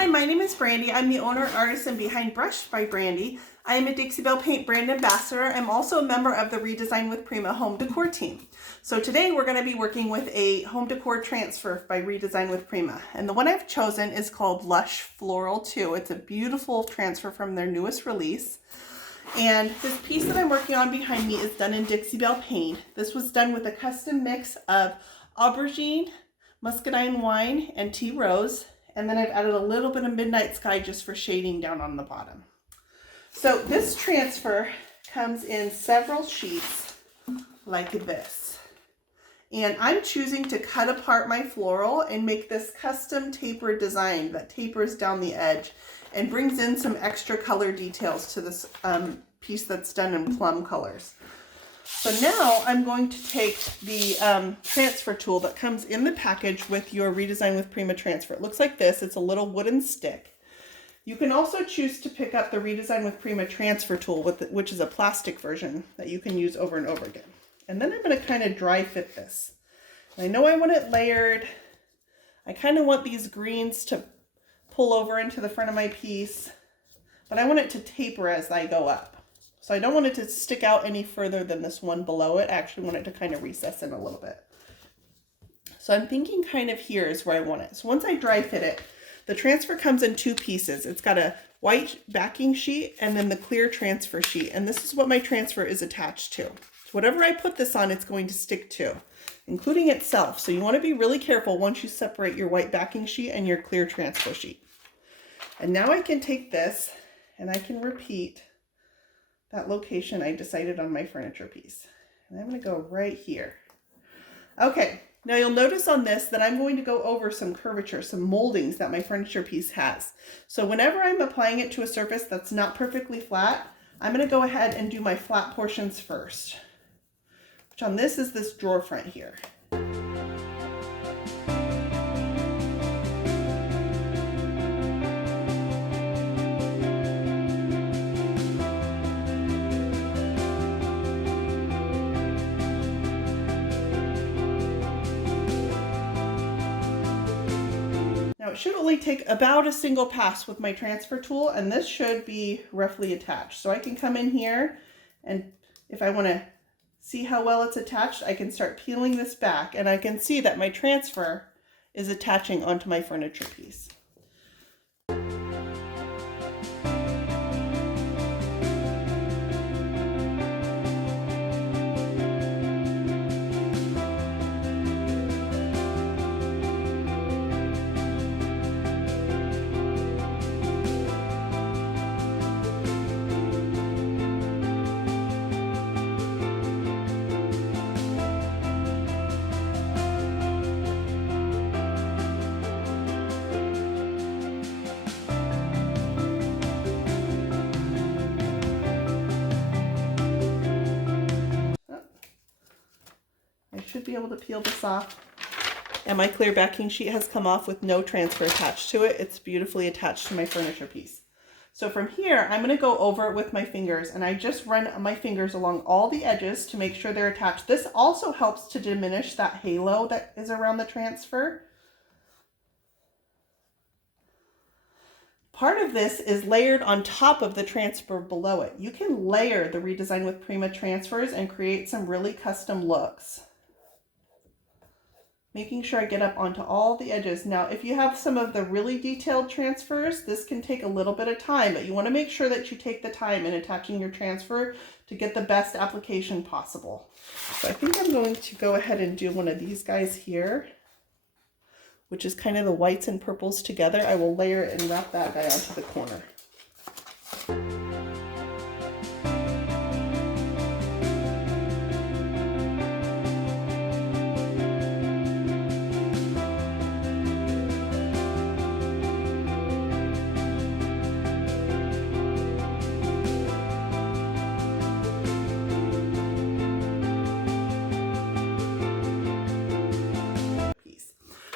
Hi, my name is Brandy. I'm the owner, artisan behind Brush by Brandy. I am a Dixie Belle Paint brand ambassador. I'm also a member of the Redesign with Prima home decor team. So today we're going to be working with a home decor transfer by Redesign with Prima. And the one I've chosen is called Lush Floral II. It's a beautiful transfer from their newest release. And this piece that I'm working on behind me is done in Dixie Belle Paint. This was done with a custom mix of aubergine, muscadine wine, and tea rose. And then I've added a little bit of midnight sky just for shading down on the bottom. So this transfer comes in several sheets like this. And I'm choosing to cut apart my floral and make this custom taper design that tapers down the edge and brings in some extra color details to this piece that's done in plum colors. So now I'm going to take the transfer tool that comes in the package with your Redesign with Prima transfer. It looks like this. It's a little wooden stick. You can also choose to pick up the Redesign with Prima transfer tool, which is a plastic version that you can use over and over again. And then I'm going to kind of dry fit this. And I know I want it layered. I kind of want these greens to pull over into the front of my piece, but I want it to taper as I go up. So I don't want it to stick out any further than this one below it. I actually want it to kind of recess in a little bit. So I'm thinking kind of here is where I want it. So once I dry fit it, the transfer comes in two pieces. It's got a white backing sheet and then the clear transfer sheet. And this is what my transfer is attached to. So whatever I put this on, it's going to stick to, including itself. So you want to be really careful once you separate your white backing sheet and your clear transfer sheet. And now I can take this and I can repeat that location I decided on my furniture piece. And I'm going to go right here. Okay, now you'll notice on this that I'm going to go over some curvature, some moldings that my furniture piece has. So whenever I'm applying it to a surface that's not perfectly flat, I'm going to go ahead and do my flat portions first, which on this is this drawer front here. Now it should only take about a single pass with my transfer tool, and this should be roughly attached. So I can come in here, and if I want to see how well it's attached, I can start peeling this back, and I can see that my transfer is attaching onto my furniture piece. Should be able to peel this off. And my clear backing sheet has come off with no transfer attached to it. It's beautifully attached to my furniture piece. So from here, I'm going to go over it with my fingers, and I just run my fingers along all the edges to make sure they're attached. This also helps to diminish that halo that is around the transfer. Part of this is layered on top of the transfer below it. You can layer the Redesign with Prima transfers and create some really custom looks. Making sure I get up onto all the edges. Now, if you have some of the really detailed transfers, this can take a little bit of time, but you want to make sure that you take the time in attaching your transfer to get the best application possible. So I think I'm going to go ahead and do one of these guys here, which is kind of the whites and purples together. I will layer it and wrap that guy onto the corner.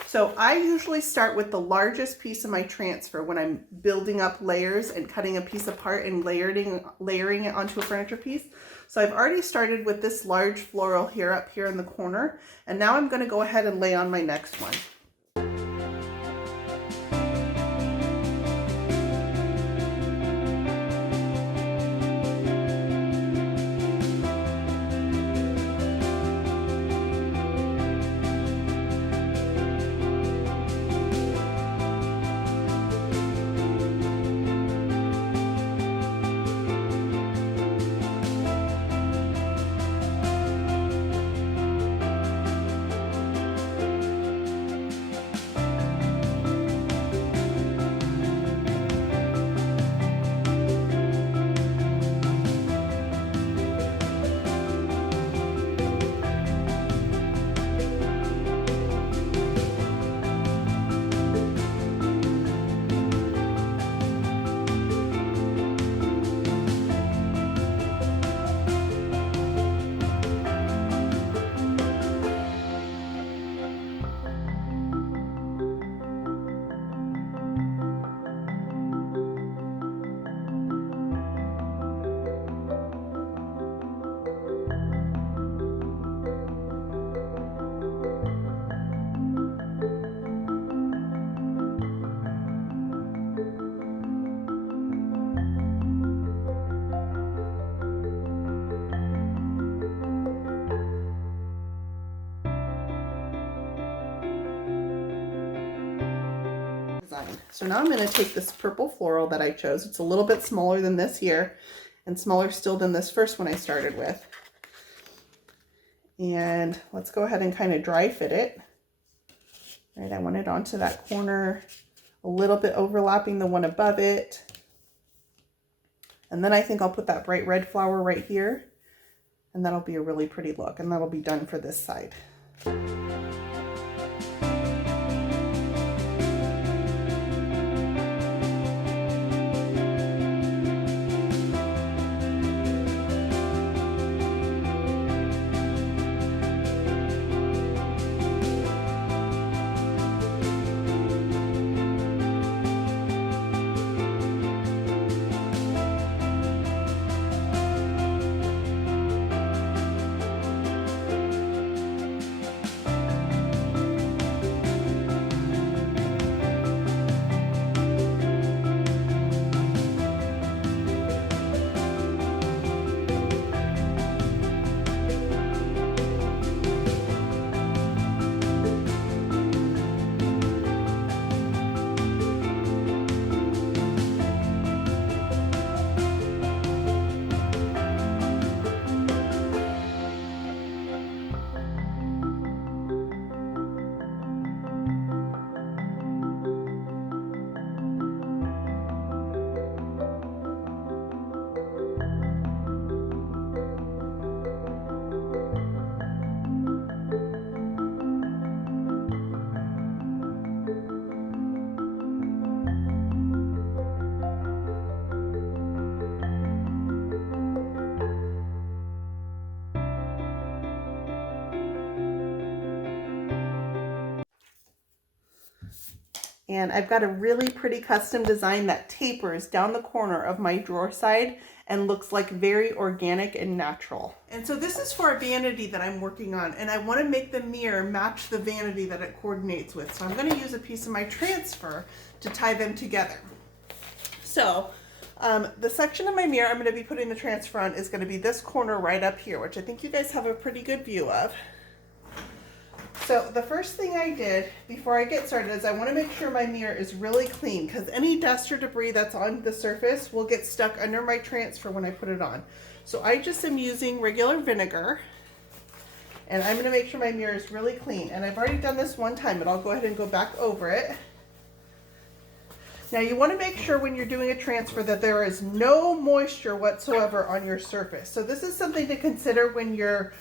So I usually start with the largest piece of my transfer when I'm building up layers and cutting a piece apart and layering it onto a furniture piece. So I've already started with this large floral here up here in the corner, and now I'm going to go ahead and lay on my next one. So now I'm going to take this purple floral that I chose. It's a little bit smaller than this here and smaller still than this first one I started with. And let's go ahead and kind of dry fit it. Right, I want it onto that corner, a little bit overlapping the one above it. And then I think I'll put that bright red flower right here, and that'll be a really pretty look, and that'll be done for this side. And I've got a really pretty custom design that tapers down the corner of my drawer side and looks like very organic and natural. And so this is for a vanity that I'm working on, and I want to make the mirror match the vanity that it coordinates with. So I'm going to use a piece of my transfer to tie them together. So the section of my mirror I'm going to be putting the transfer on is going to be this corner right up here, which I think you guys have a pretty good view of. So the first thing I did before I get started is I want to make sure my mirror is really clean, because any dust or debris that's on the surface will get stuck under my transfer when I put it on. So I just am using regular vinegar, and I'm going to make sure my mirror is really clean. And I've already done this one time, but I'll go ahead and go back over it. Now you want to make sure when you're doing a transfer that there is no moisture whatsoever on your surface. So this is something to consider when you're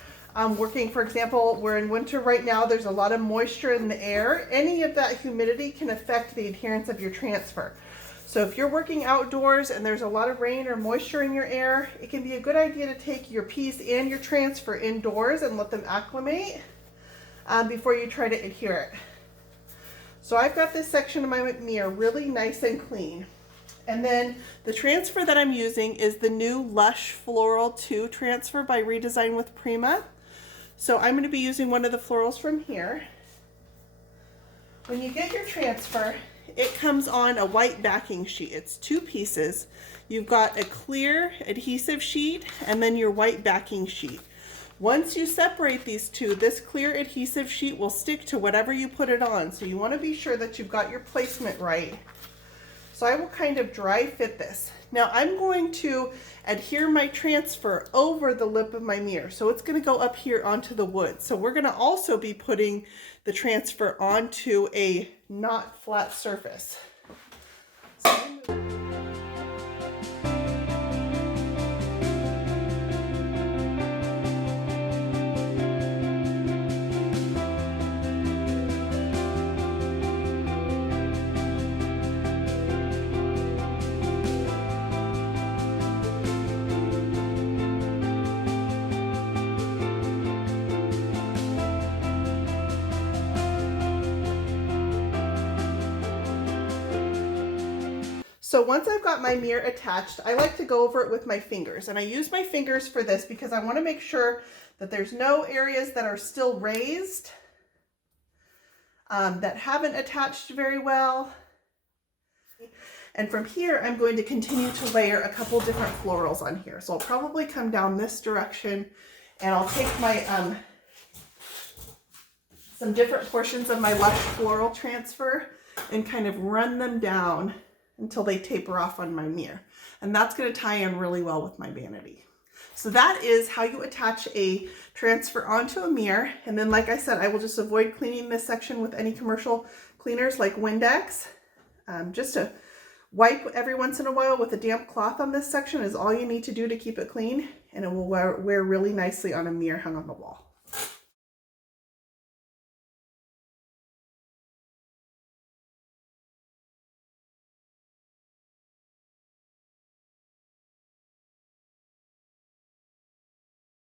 working. For example, we're in winter right now, there's a lot of moisture in the air. Any of that humidity can affect the adherence of your transfer. So if you're working outdoors and there's a lot of rain or moisture in your air, it can be a good idea to take your piece and your transfer indoors and let them acclimate before you try to adhere it. So I've got this section of my mirror really nice and clean. And then the transfer that I'm using is the new Lush Floral II transfer by Redesign with Prima. So I'm going to be using one of the florals from here. When you get your transfer, it comes on a white backing sheet. It's two pieces. You've got a clear adhesive sheet and then your white backing sheet. Once you separate these two, this clear adhesive sheet will stick to whatever you put it on. So you want to be sure that you've got your placement right. So I will kind of dry fit this. Now I'm going to adhere my transfer over the lip of my mirror. So it's going to go up here onto the wood. So we're going to also be putting the transfer onto a not flat surface. So once I've got my mirror attached, I like to go over it with my fingers. And I use my fingers for this because I want to make sure that there's no areas that are still raised, that haven't attached very well. And from here, I'm going to continue to layer a couple different florals on here. So I'll probably come down this direction, and I'll take my some different portions of my Lush Floral transfer. and kind of run them down until they taper off on my mirror. And that's going to tie in really well with my vanity. So that is how you attach a transfer onto a mirror. And then, like I said, I will just avoid cleaning this section with any commercial cleaners like Windex. Just to wipe every once in a while with a damp cloth on this section is all you need to do to keep it clean, and it will wear really nicely on a mirror hung on the wall.